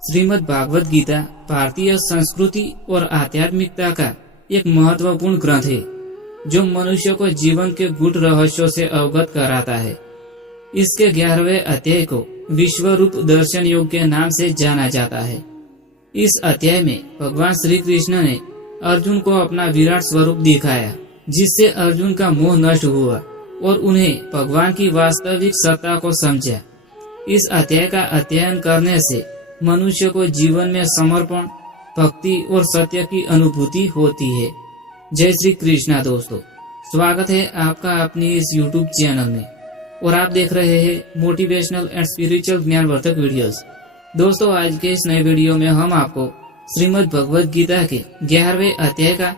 श्रीमद् भागवत गीता भारतीय संस्कृति और आध्यात्मिकता का एक महत्वपूर्ण ग्रंथ है जो मनुष्य को जीवन के गूढ़ रहस्यों से अवगत कराता है। इसके 11वें अध्याय को विश्व रूप दर्शन योग के नाम से जाना जाता है। इस अध्याय में भगवान श्री कृष्ण ने अर्जुन को अपना विराट स्वरूप दिखाया, जिससे अर्जुन का मोह नष्ट हुआ और उन्हें भगवान की वास्तविक सत्ता को समझा। इस अध्याय का अध्ययन करने से मनुष्य को जीवन में समर्पण, भक्ति और सत्य की अनुभूति होती है। जय श्री कृष्णा दोस्तों, स्वागत है आपका अपनी इस YouTube चैनल में और आप देख रहे हैं मोटिवेशनल एंड स्पिरिचुअल ज्ञानवर्धक वीडियोस। दोस्तों, आज के इस नए वीडियो में हम आपको श्रीमद् भगवत गीता के 11वें अध्याय का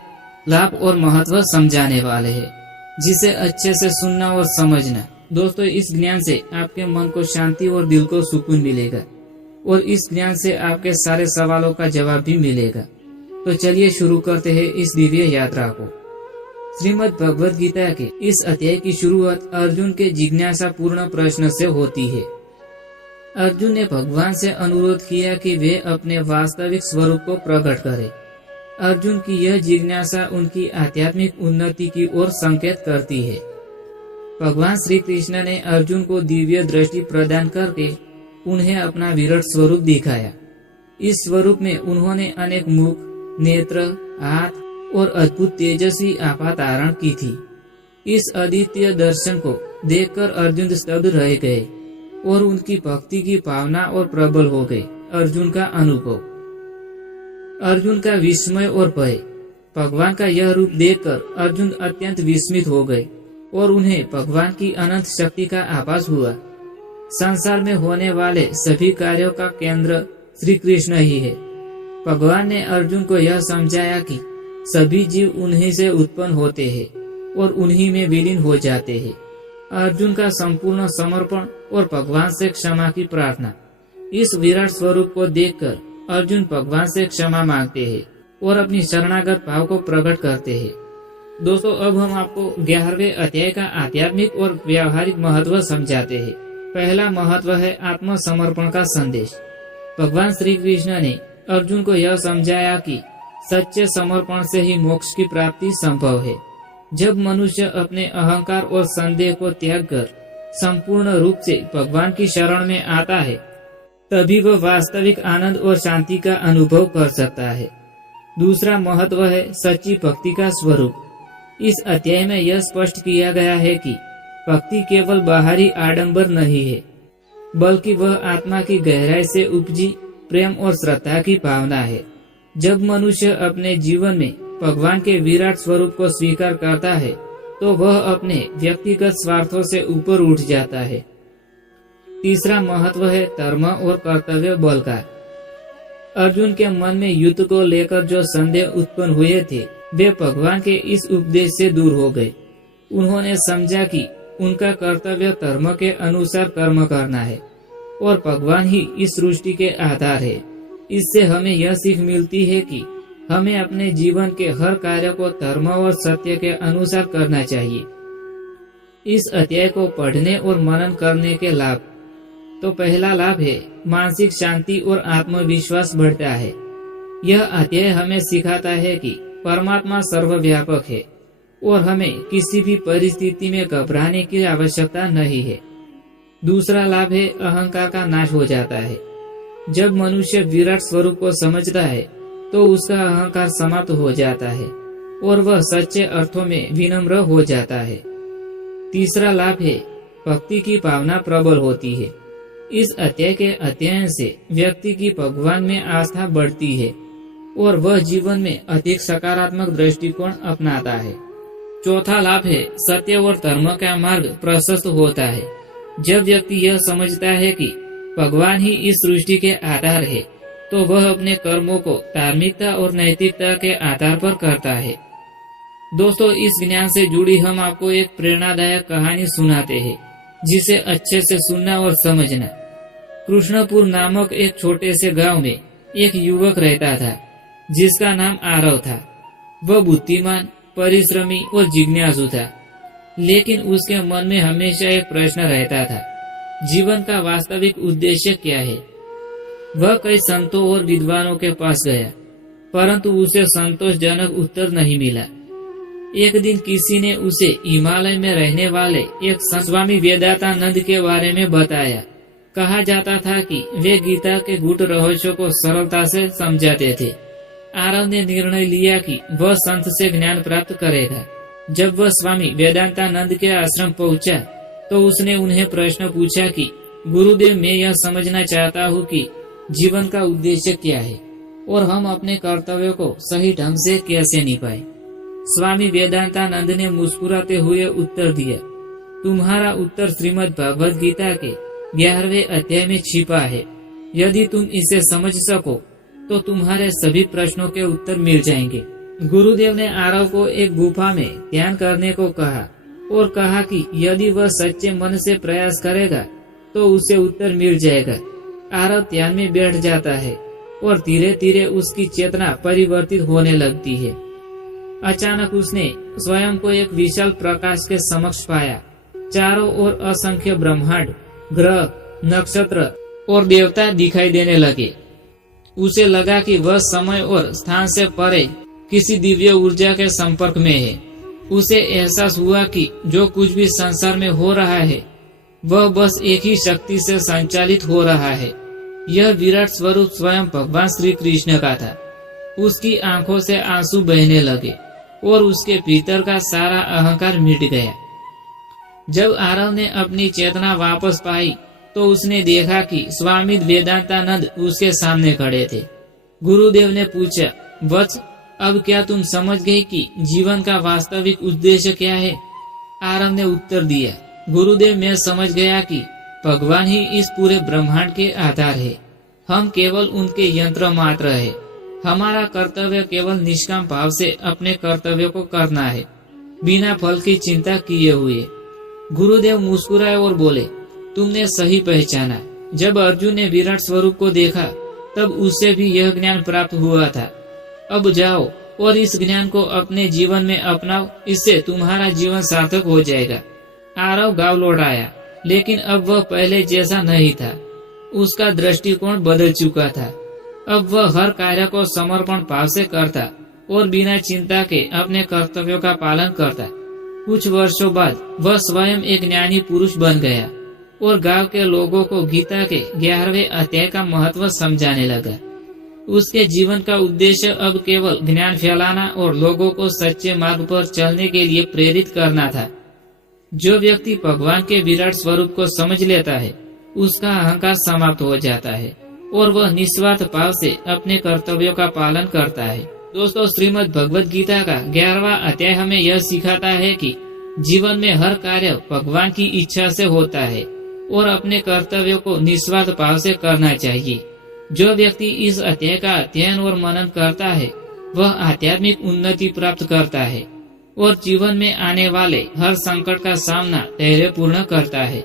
लाभ और महत्व समझाने वाले हैं, जिसे अच्छे से सुनना और समझना। दोस्तों, इस ज्ञान से आपके मन को शांति और दिल को सुकून मिलेगा और इस ज्ञान से आपके सारे सवालों का जवाब भी मिलेगा। तो चलिए शुरू करते हैं इस दिव्य यात्रा को। श्रीमद् भगवत गीता के इस अध्याय की शुरुआत अर्जुन के जिज्ञासा पूर्ण प्रश्न से होती है। अर्जुन ने भगवान से अनुरोध किया कि वे अपने वास्तविक स्वरूप को प्रकट करें। अर्जुन की यह जिज्ञासा उनकी आध्यात्मिक उन्नति की ओर संकेत करती है। भगवान श्री कृष्ण ने अर्जुन को दिव्य दृष्टि प्रदान करके उन्हें अपना विराट स्वरूप दिखाया। इस स्वरूप में उन्होंने अनेक मुख, नेत्र, हाथ और अद्भुत तेजस्वी आभा धारण की थी। इस अद्वितीय दर्शन को देखकर अर्जुन स्तब्ध रह गए और उनकी भक्ति की भावना और प्रबल हो गई। अर्जुन का अनुभव, अर्जुन का विस्मय और भय। भगवान का यह रूप देखकर अर्जुन अत्यंत विस्मित हो गए और उन्हें भगवान की अनंत शक्ति का आभास हुआ। संसार में होने वाले सभी कार्यों का केंद्र श्री कृष्ण ही है। भगवान ने अर्जुन को यह समझाया कि सभी जीव उन्हीं से उत्पन्न होते हैं और उन्हीं में विलीन हो जाते हैं। अर्जुन का संपूर्ण समर्पण और भगवान से क्षमा की प्रार्थना। इस विराट स्वरूप को देखकर अर्जुन भगवान से क्षमा मांगते हैं और अपनी शरणागत भाव को प्रकट करते हैं। दोस्तों, अब हम आपको 11वें अध्याय का आध्यात्मिक और व्यावहारिक महत्व समझाते हैं। पहला महत्व है आत्मसमर्पण का संदेश। भगवान श्री कृष्ण ने अर्जुन को यह समझाया कि सच्चे समर्पण से ही मोक्ष की प्राप्ति संभव है। जब मनुष्य अपने अहंकार और संदेह को त्याग कर संपूर्ण रूप से भगवान की शरण में आता है, तभी वह वास्तविक आनंद और शांति का अनुभव कर सकता है। दूसरा महत्व है सच्ची भक्ति का स्वरूप। इस अध्याय में यह स्पष्ट किया गया है कि भक्ति केवल बाहरी आडंबर नहीं है, बल्कि वह आत्मा की गहराई से उपजी प्रेम और श्रद्धा की भावना है। जब मनुष्य अपने जीवन में भगवान के विराट स्वरूप को स्वीकार करता है, तो वह अपने व्यक्तिगत स्वार्थों से ऊपर उठ जाता है। तीसरा महत्व है धर्म और कर्तव्य बल का। अर्जुन के मन में युद्ध को लेकर जो संदेह उत्पन्न हुए थे, वे भगवान के इस उपदेश से दूर हो गए। उन्होंने समझा कि उनका कर्तव्य धर्म के अनुसार कर्म करना है और भगवान ही इस सृष्टि के आधार है। इससे हमें यह सीख मिलती है कि हमें अपने जीवन के हर कार्य को धर्म और सत्य के अनुसार करना चाहिए। इस अध्याय को पढ़ने और मनन करने के लाभ। तो पहला लाभ है मानसिक शांति और आत्मविश्वास बढ़ता है। यह अध्याय हमें सिखाता है कि परमात्मा सर्वव्यापक है और हमें किसी भी परिस्थिति में घबराने की आवश्यकता नहीं है। दूसरा लाभ है अहंकार का नाश हो जाता है। जब मनुष्य विराट स्वरूप को समझता है, तो उसका अहंकार समाप्त हो जाता है और वह सच्चे अर्थों में विनम्र हो जाता है। तीसरा लाभ है भक्ति की भावना प्रबल होती है। इस अध्याय के अध्ययन से व्यक्ति की भगवान में आस्था बढ़ती है और वह जीवन में अधिक सकारात्मक दृष्टिकोण अपनाता है। चौथा लाभ है सत्य और धर्म का मार्ग प्रशस्त होता है। जब व्यक्ति यह समझता है कि भगवान ही इस सृष्टि के आधार है, तो वह अपने कर्मों को धार्मिकता और नैतिकता के आधार पर करता है। दोस्तों, इस ज्ञान से जुड़ी हम आपको एक प्रेरणादायक कहानी सुनाते हैं, जिसे अच्छे से सुनना और समझना। कृष्णपुर नामक एक छोटे से गांव में एक युवक रहता था, जिसका नाम आरव था। वह बुद्धिमान, परिश्रमी और जिज्ञासु था, लेकिन उसके मन में हमेशा एक प्रश्न रहता था, जीवन का वास्तविक उद्देश्य क्या है। वह कई संतों और विद्वानों के पास गया, परंतु उसे संतोषजनक उत्तर नहीं मिला। एक दिन किसी ने उसे हिमालय में रहने वाले एक संत स्वामी वेदांतानंद के बारे में बताया। कहा जाता था कि वे गीता के गूढ़ रहस्यों को सरलता से समझाते थे। आरव ने निर्णय लिया कि वह संत से ज्ञान प्राप्त करेगा। जब वह स्वामी वेदांतानंद के आश्रम पहुंचा तो उसने उन्हें प्रश्न पूछा कि गुरुदेव, मैं यह समझना चाहता हूँ कि जीवन का उद्देश्य क्या है और हम अपने कर्तव्यों को सही ढंग से कैसे निभाएं। स्वामी वेदांतानंद ने मुस्कुराते हुए उत्तर दिया, तुम्हारा उत्तर श्रीमद् भगवद गीता के 11वें अध्याय में छिपा है। यदि तुम इसे समझ सको तो तुम्हारे सभी प्रश्नों के उत्तर मिल जाएंगे। गुरुदेव ने आरव को एक गुफा में ध्यान करने को कहा और कहा कि यदि वह सच्चे मन से प्रयास करेगा तो उसे उत्तर मिल जाएगा। आरव ध्यान में बैठ जाता है और धीरे धीरे उसकी चेतना परिवर्तित होने लगती है। अचानक उसने स्वयं को एक विशाल प्रकाश के समक्ष पाया। चारों ओर असंख्य ब्रह्मांड, ग्रह, नक्षत्र और देवता दिखाई देने लगे। उसे लगा कि वह समय और स्थान से परे किसी दिव्य ऊर्जा के संपर्क में है। उसे एहसास हुआ कि जो कुछ भी संसार में हो रहा है वह बस एक ही शक्ति से संचालित हो रहा है। यह विराट स्वरूप स्वयं भगवान श्री कृष्ण का था। उसकी आंखों से आंसू बहने लगे और उसके भीतर का सारा अहंकार मिट गया। जब आरव ने अपनी चेतना वापस पाई तो उसने देखा कि स्वामी वेदांतानंद उसके सामने खड़े थे। गुरुदेव ने पूछा, वत्स, अब क्या तुम समझ गए कि जीवन का वास्तविक उद्देश्य क्या है? आरव ने उत्तर दिया, गुरुदेव, मैं समझ गया कि भगवान ही इस पूरे ब्रह्मांड के आधार है। हम केवल उनके यंत्र मात्र है। हमारा कर्तव्य केवल निष्काम भाव से अपने कर्तव्य को करना है, बिना फल की चिंता किए हुए। गुरुदेव मुस्कुराए और बोले, तुमने सही पहचाना। जब अर्जुन ने विराट स्वरूप को देखा तब उससे भी यह ज्ञान प्राप्त हुआ था। अब जाओ और इस ज्ञान को अपने जीवन में अपनाओ, इससे तुम्हारा जीवन सार्थक हो जाएगा। आरव गांव लौट आया, लेकिन अब वह पहले जैसा नहीं था। उसका दृष्टिकोण बदल चुका था। अब वह हर कार्य को समर्पण भाव से करता और बिना चिंता के अपने कर्तव्यों का पालन करता। कुछ वर्षों बाद वह स्वयं एक ज्ञानी पुरुष बन गया और गांव के लोगों को गीता के 11वें अध्याय का महत्व समझाने लगा। उसके जीवन का उद्देश्य अब केवल ज्ञान फैलाना और लोगों को सच्चे मार्ग पर चलने के लिए प्रेरित करना था। जो व्यक्ति भगवान के विराट स्वरूप को समझ लेता है उसका अहंकार समाप्त हो जाता है और वह निस्वार्थ भाव से अपने कर्तव्यों का पालन करता है। दोस्तों, श्रीमद् भगवद गीता का 11वां अध्याय हमें यह सिखाता है कि जीवन में हर कार्य भगवान की इच्छा से होता है और अपने कर्तव्यों को निस्वार्थ भाव से करना चाहिए। जो व्यक्ति इस अध्याय का अध्ययन और मनन करता है वह आध्यात्मिक उन्नति प्राप्त करता है और जीवन में आने वाले हर संकट का सामना धैर्यपूर्ण करता है।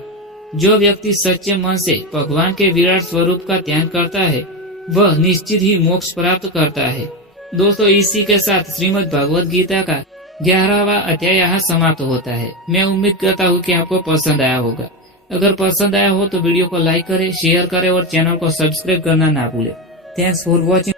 जो व्यक्ति सच्चे मन से भगवान के विराट स्वरूप का ध्यान करता है वह निश्चित ही मोक्ष प्राप्त करता है। दोस्तों, इसी के साथ श्रीमद् भगवद गीता का 11वां अध्याय यहाँ समाप्त होता है। मैं उम्मीद करता हूँ कि आपको पसंद आया होगा। अगर पसंद आया हो तो वीडियो को लाइक करें, शेयर करें और चैनल को सब्सक्राइब करना ना भूलें। Thanks for watching.